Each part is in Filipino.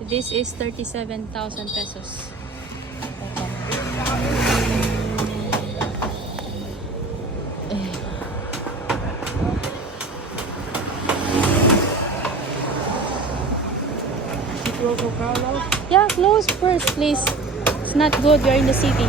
This is 37,000 pesos. Yeah, close first, please. It's not good. We're in the city.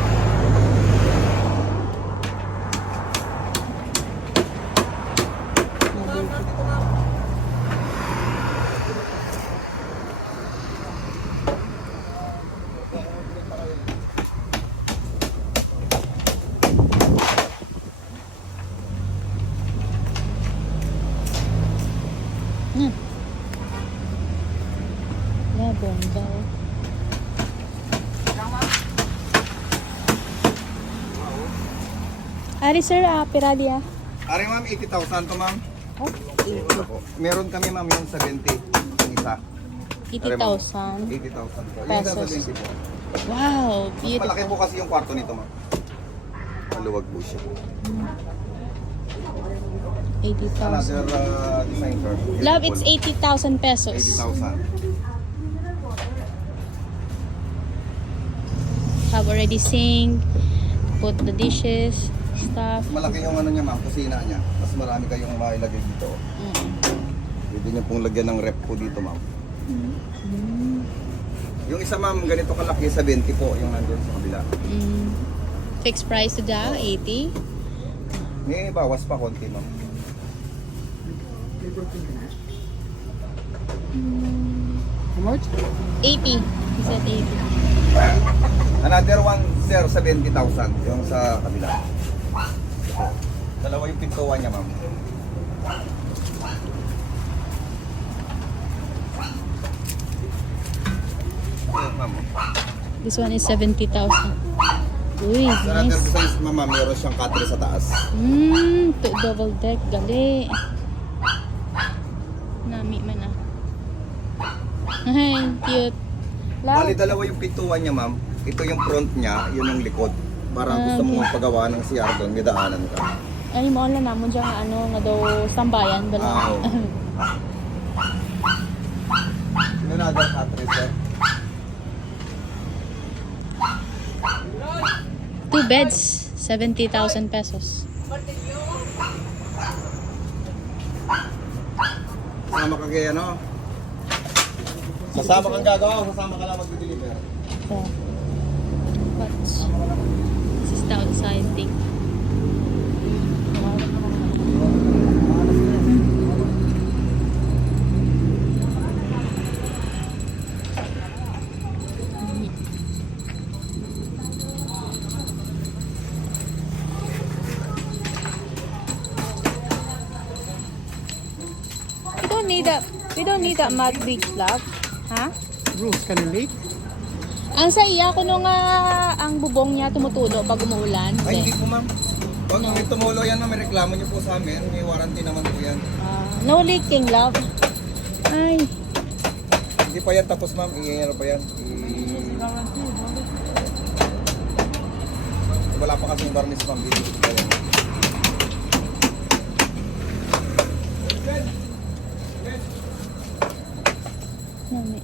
Yeah, bongga. Ari sir, pirali ah. Ari ma'am, 80,000 to ma'am. Oh, Meron kami ma'am yung 70, yung isa. 80,000 80,000 po. Yung pesos. sa 70 po. Wow, Mas malaki beautiful. po kasi yung kwarto nito ma'am. Maluwag po siya. 80,000. Another design sir. Love, it's 80,000 pesos. 80,000. Have already sink, put the dishes, stuff. Malaki yung ano niya ma'am, kusina niya. Mas marami kayong mailagay dito. Pwede niyo pong lagyan ng rep po dito ma'am. Yung isa ma'am, ganito kalaki, 70 po yung nandun sa kabila. Fixed price to da, 80. May bawas pa konti ma'am. How much? 80. He said 80. Another one sir, 70,000 yung sa kabila. Dalawa yung pintuan niya ma'am. Ayan, ma'am. This one is 70,000. Uy, Sa another nice. designs ma'am, meron siyang cutlery sa taas. Double deck, gali. Nami man ah. Ay, cute. Bali, Love. dalawa yung pintuan niya ma'am. Ito yung front niya, yun yung likod. Para gusto mo okay. pagawa ng CR doon, may daanan ka. Ay, mo na namon dyan nga ano, nga daw sambayan. Bala. Another cutlery sir. 2 beds, 70,000 pesos. Sasama ka kay ano? Sasama kang gagawa, sasama ka lang mag-deliver. So, but this is the outside thing. We don't need that mud bricks, love. Ha? Roof can leak? Ang sa iya ko nung ang bubong niya tumutulo pag umuulan. Ay, hindi Hindi. po ma'am. Pag may tumulo yan, ma'am, may reklamo niyo po sa amin. May warranty naman po yan. No leaking, love. Ay, Hindi pa yan tapos ma'am, ano pa yan? Wala pa kasing varnish ma'am. Dito pa yan. nami.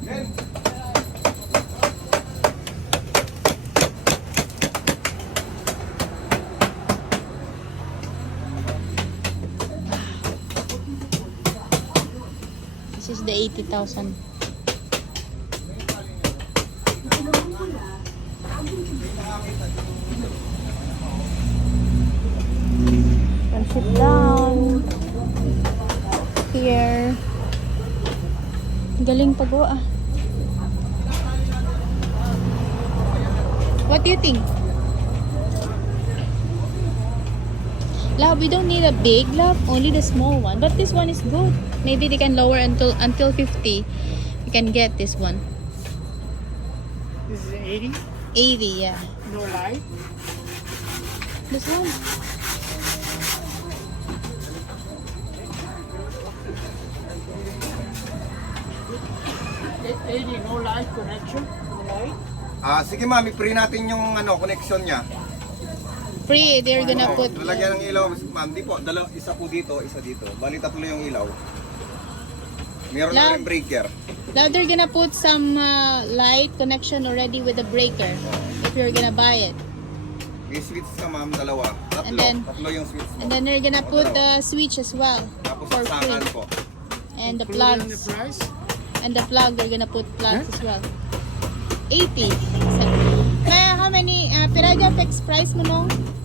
This is the 80,000. Can sit down. Here. Galing pagawa ah. What do you think? Love, we don't need a big love, only the small one. But this one is good. Maybe they can lower until 50. We can get this one. This is 80. 80, yeah. No light. This one. It's 80. No light connection. No light. Sige ma'am, i-free natin yung connection niya. Free, they're gonna put... Lalagyan ng ilaw, ma'am. Di po, isa po dito, isa dito. Bali tatlo yung ilaw. Meron na Love. rin breaker. Now they're gonna put some light connection already with the breaker if you're gonna buy it. May switch na ma'am, dalawa. And then- Tatlo yung switch mo. And then they're gonna put the switch as well Tapos for saksakan free. po. And the Including the plugs. price? And the plug, they're gonna put plugs as well. 80. Kaya how many, Piraga fixed price mo no?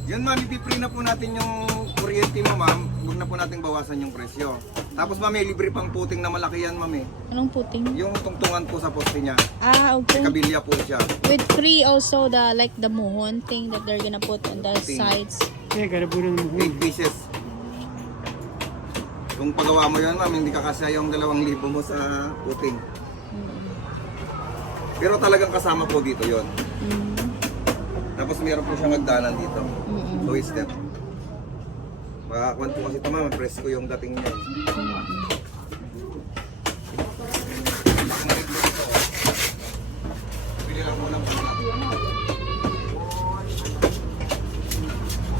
Yan ma'am, ipipree na po natin yung kuryente mo ma'am. Huwag na po natin bawasan yung presyo. Tapos ma'am, may libre pang puting na malaki yan ma'am eh. Anong puting? Yung tungtungan po sa poste niya. Okay. Kabilya po siya. With free also the like the mohon thing that they're gonna put on the Thing. sides. Yeah, gotta put it in the 8 wood. pieces. Kung pagawa mo yan ma'am, hindi kakasya yung 2,000 mo sa puting. Pero talagang kasama po dito yon. Tapos meron po siyang hagdanan dito. Two step. Makakuan po kasi ito ma'am, presko yung dating niya. Bili lang muna po.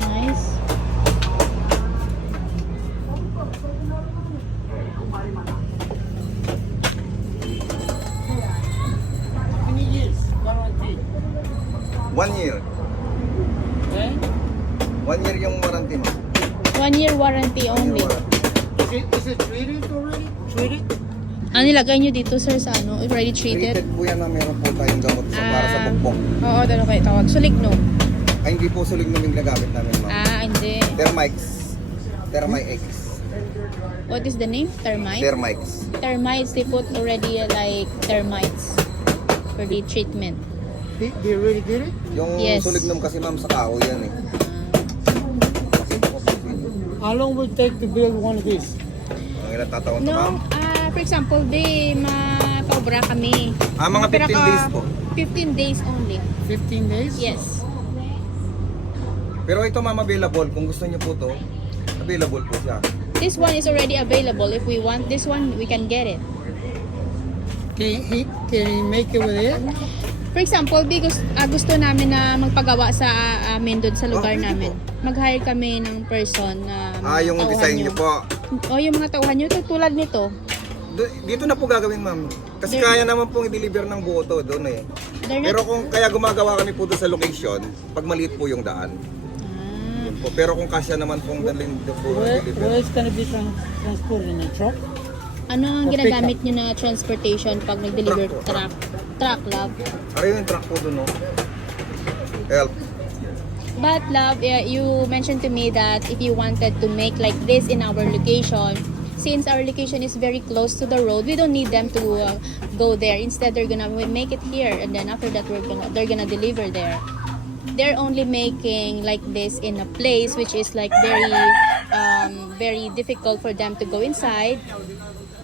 Nice. How many years? Guarantee. 1 year. Eh? 1 year yung warranty mo. 1 year warranty only. Is it treated already? Treated? Ano nilagay nyo dito sir sa ano? Already treated? Treated po yan na meron po tayong gamot sa para sa bukbok. Oo, ano kayo tawag? Suligno. Ay hindi po sulig na ginagamit namin ma'am. Hindi. Thermix. Thermix. What is the name? Termite? Thermix. Termites, they put already like termites for the treatment. They really did it? Yung Yes. sulignum kasi ma'am sa kahoy yan eh. Makita ko po sa inyo. How long will it take to build one of these? Ang ilang tatawan to ma'am? No, for example, di makaobra kami. Mga 15 days po. 15 days only. 15 days? Yes. Pero ito ma'am available. Kung gusto niyo po to, available po siya. This one is already available. If we want this one, we can get it. Can he make it with it? For example, gusto namin na magpagawa sa amin doon sa lugar pwede namin. Mag-hire kami ng person na Yung tauhan design niyo po. O yung mga tauhan nyo, tulad nito. Dito na po gagawin ma'am. Kasi kaya naman pong i-deliver ng buo to doon eh. They're not- Pero kung kaya gumagawa kami po doon sa location, pag maliit po yung daan. Yun po. Pero kung kasya naman pong dalhin doon po Where deliver. it's gonna be transported in a truck? Ano ang O ginagamit nyo na transportation pag nag-deliver Truck po. truck? Truck, love. Ano yung truck po doon no? Help. But love, you mentioned to me that if you wanted to make like this in our location, since our location is very close to the road, we don't need them to go there. Instead, they're gonna make it here, and then after that, they're gonna deliver there. They're only making like this in a place which is like very difficult for them to go inside.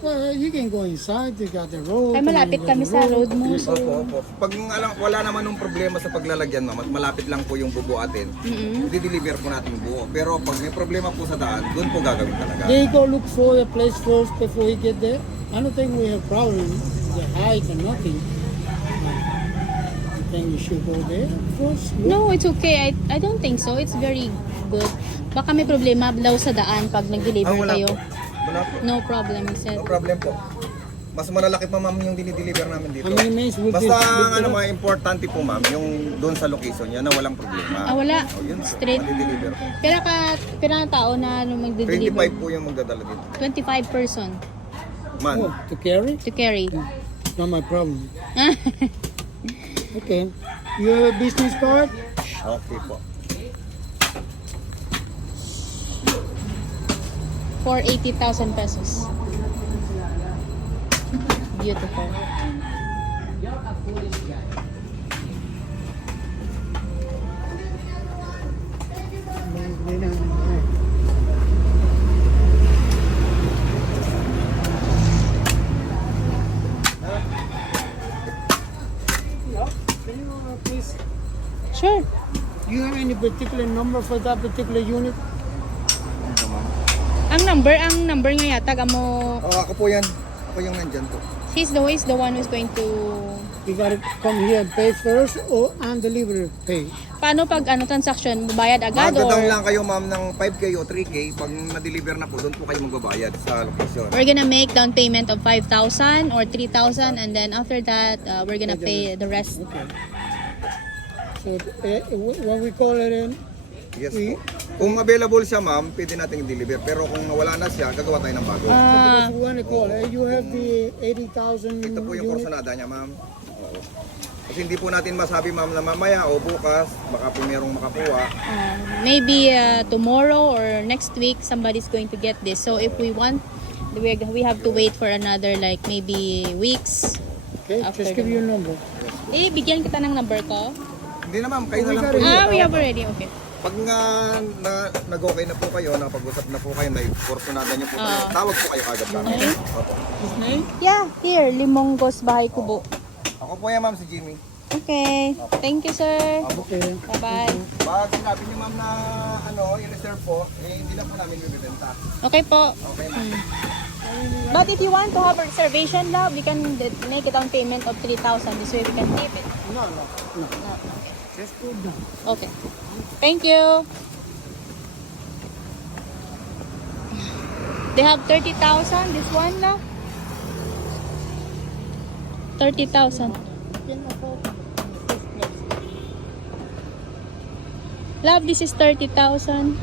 Well, you can go inside, you got the road. Ay, malapit kami sa road mo. So, Opo. Pag wala naman nung problema sa paglalagyan ma'am, at malapit lang po yung bubuatin, i-deliver po natin buo. Pero pag may problema po sa daan, doon po gagawin talaga. They go look for the place first before he get there. I don't think we have problem. The height and nothing. I think you should go there first. no, it's okay. I don't think so. It's very good. Baka may problema daw sa daan pag nag-deliver Wala kayo. po. Wala po. No problem, he said. No problem po. Mas malalaki pa ma'am yung dinideliver namin dito. How many minutes will Basta this ang will mga importante po ma'am, yung doon sa location niya na walang problema. Wala. O, yun po, Straight. madideliver po. Pera na tao na ano 25 magde-deliver. po yung magdadala dito. 25 person Man, Oh, to carry? to carry. Not my problem. Okay. You have a business card? okay po. For 80,000 pesos. Beautiful. Can you please? Sure. Do you have any particular number for that particular unit? Ang number nga yata mo. Ako po yan. Ako yung nandyan po. He's the one who's going to You gotta come here and pay first or on delivery pay. Paano pag ano transaction, bayad agad Magdadang or lang kayo ma'am ng 5K o 3K. Pag na-deliver na po, doon po kayo magbabayad sa location. we're gonna make down payment of 5,000 or 3,000 and then after that, we're gonna pay the rest. Okay. So when we call it in, Yes po. Kung available siya ma'am, pwede natin i-deliver. Pero kung wala na siya, gagawa tayo ng bago. because we want to call it, you have the 80,000 Ito po yung unit. porsyonada niya ma'am. Oo. Kasi hindi po natin masabi ma'am na mamaya o bukas, baka po merong makakuha. Maybe tomorrow or next week somebody's going to get this. So if we want, we have to wait for another like maybe weeks. Okay, After just give the- you a number. Bigyan kita ng number ko. Hindi na ma'am, kayo na lang po. We have already. Okay. Pag nga nag-okay na po kayo, napag-usap na po kayo, may porsyonada niyo po kayo, tawag po kayo agad lang. Okay. Opo. His name? Yeah, here, Limongos Bahay Kubo. Ako po yan ma'am, si Jimmy. Okay. Thank you, sir. Okay. Bye-bye. Pag sinabi niyo ma'am na i-reserve po, hindi na po namin bibenta. Okay po. Okay ma'am. But if you want to have a reservation, love, we can make it down payment of 3,000. This way we can keep it. No. No, okay. Just put down. Okay. Thank you. They have 30,000. This one, love. 30,000. Love, this is 30,000.